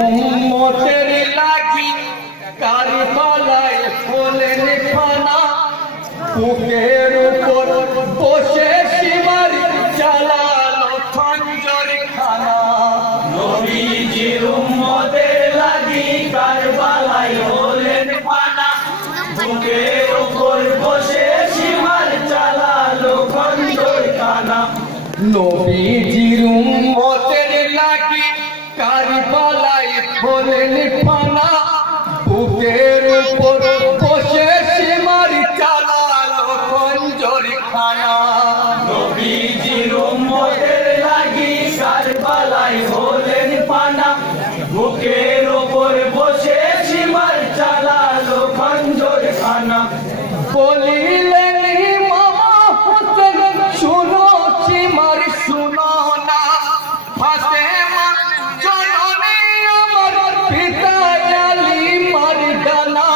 উম্মতের লাগি কারবালায় হলেন ফানা বুকের উপর বসে সীমার চালালো খঞ্জর খানা নবীজির উম্মতের লাগি কারবালায় হলেন ফানা বুকের উপর বসে সীমার চালালো খঞ্জর খানা নবীজির উম্মতের লাগি কারবালায় হলেন ফানা বুকের উপর বসে সীমার চালালো খঞ্জর খানা নবীজির উম্মতের লাগি কারবালায় হলেন ফানা বুকের উপর বসে সীমার চালালো খঞ্জর খানা বলিলেন মামা হোসেন শুনো সীমার শুনো না ফাতেমা জননী আমার পিতা আলী মারদানা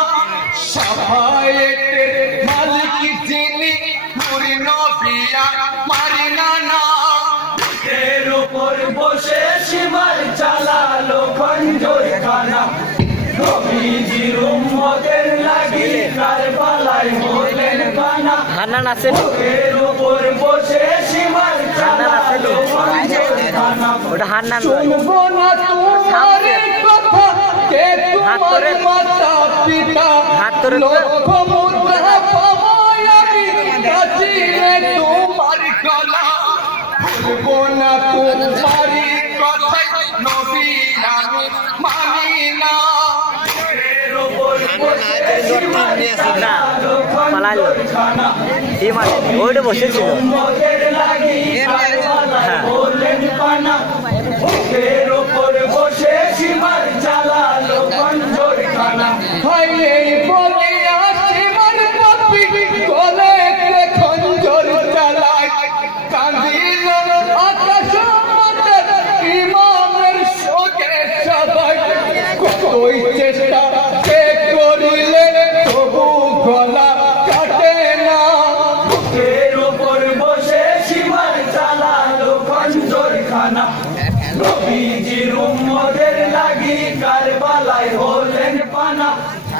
সাফায়েতের মালিক যিনি নূর নবী আমার নানা বুকের উপর বসে সীমার চালালো খঞ্জর খানা নবীজির উম্মতের লাগি কারবালায় হলেন ফানা হান্নান আছে বুকের উপর বসে সীমার চালালো খঞ্জর খানা ওটা হান্নান শুনবো না তোমার কথা কে তোমার মাতা পিতা লক্ষ মুদ্রা পাবো আমি কাছে তোমার গলা ভুলবো না তোমার কথাই নবী আমি মানি না পালালো ওইটা বসেছিল বুকের উপর বসে সীমার চালালো খঞ্জর খানা হাই এই বলিয়া সীমার পাপি গলে খঞ্জর চালায় কাঁদিল আকাশ মাতার ইমামের শোকে সবাই কতই চেষ্টা কে করিলে তবু গলা কাটে না বুকের উপর বসে সীমার চালালো খঞ্জর খানা নবীজির উম্মতের লাগি কারবালায় হলেন ফানা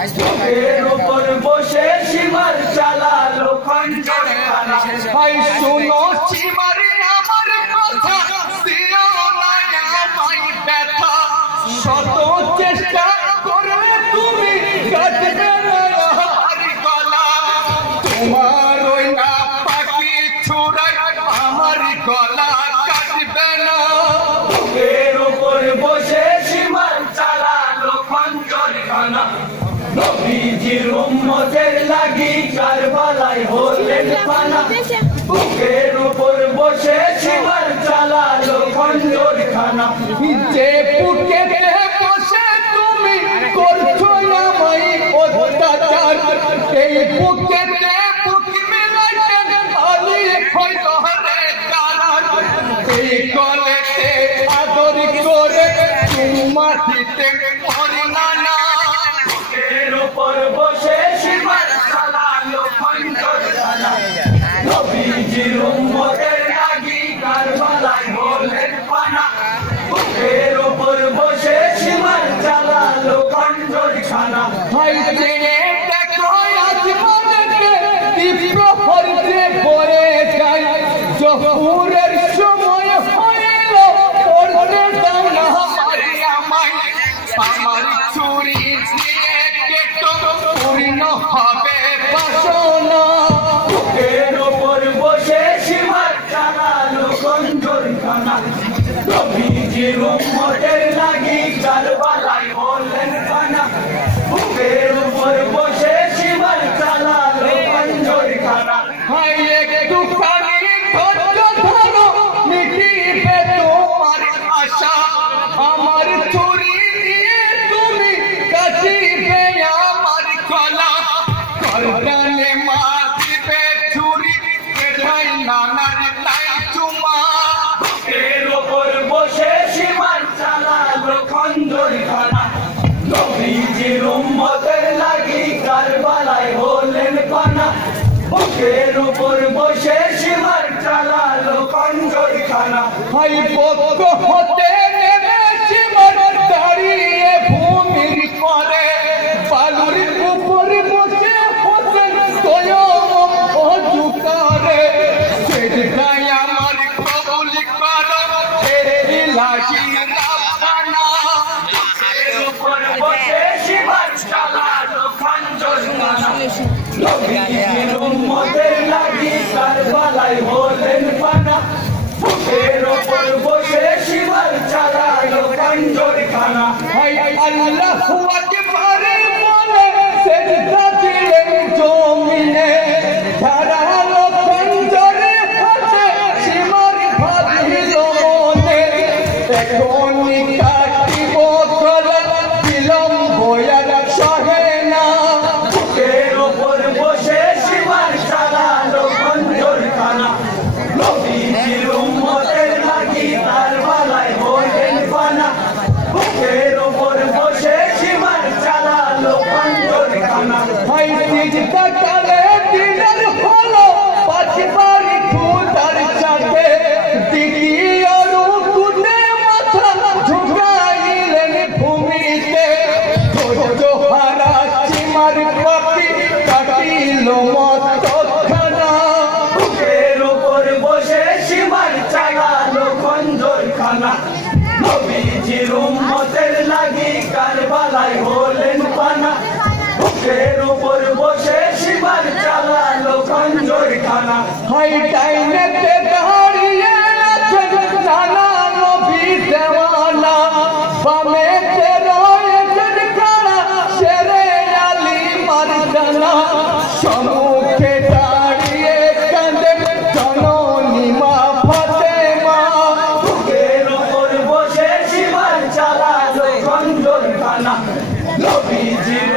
বুকের উপর বসে সীমার চালালো খঞ্জর খানা ভাই শুনো সীমার আমার কথা দিও না আমায় ব্যথা শত চেষ্টা করলে তুমি কাটবে না আমার গলা তোমার ওই না পাখি ছুড়াই আমার গলা কাটবে না বুকের উপর বসে সীমার চালালো খঞ্জর খানা নবীজির উম্মতের লাগি কারবালায় হলেন ফানা বুকের উপর বসে সীমার চালালো খঞ্জর খানা যে বুকেতে বসে তুমি করছো আমায় অত্যাচার এই বুকেতে বুক মিলাইতেন আলী খৈরে কারার এই কলেতে আদর করে চুম্মা দিতে পারি না না বুকের উপর বসে সীমার চালালো খঞ্জর খানা নবীজির উম্মতের লাগি কারবালায় হলেন ফানা বুকের উপর বসে সীমার চালালো খঞ্জর খানা ভাই জেনে দেখো আজ মনকে তীব্র হইতে পড়ে যায় জহুরের সময় হইল পড়তে দাও না আমার চুরি দিয়ে কেটো পূর্ণ হবে বাসনা বুকের উপর বসে সীমার চালালো খঞ্জর খানা নবীজির উম্মতের লাগি কারবালায় হলেন ফানা বুকের উপর বসে সীমার চালালো খঞ্জর খানা হাই একটু খানি ধৈর্য ধরো মিটিবে তোমার আশা আমার চুরি দিয়ে তুমি কাটিবে আমার গলা গর্দানে মারিবে চুরি এটাই নানার লাই চুমা বুকের উপর বসে সীমার চালালো খঞ্জর খানা নবীজির উম্মতের লাগি কারবালায় হলেন ফানা বুকের উপর বসে সীমার চালালো খঞ্জর খানা ভাই পক্ষ হতে নেমে সীমার দাঁড়িয়ে খানা আল্লাহু আকবার বলে সেজদা দিলেন জমিনে ধারালো খঞ্জরে হাতে সীমার ভাবিল মনে এখনই কাটিব গলা বিলম্ব আর সহে না বুকের ওপর বসে সীমার চালালো খঞ্জর খানা নবীজির উম্মতের লাগি তার বালায় হলেন ফানা বুকের ওপর বসে সীমার চালালো খঞ্জর খানা ভাই সিজদা কালে দিনের হলো পাঁচবার খুদার চাকে দ্বিতীয় রুকুতে মাথা ঝুঁকাইলেন ভূমিতে ধৈর্যহারা সীমার পাখি কাটিল মতখানা বুকের ওপর বসে সীমার চালালো খঞ্জর খানা নবীজির উম্মতের লাগি কারবালায় হলেন পানা বুকের ওপর বসে সীমার চালালো খঞ্জর খানা হাই টাইমেতে দাঁড়িয়ে আছেন নানা নবী দেওয়ানা বামেতে রয়েছেন কারা শেরে আলী মারজানা সম্মুখে দাঁড়িয়ে কাঁদেন জননী মা ফাতেমা বুকের ওপর বসে সীমার চালালো খঞ্জর খানা নবীজির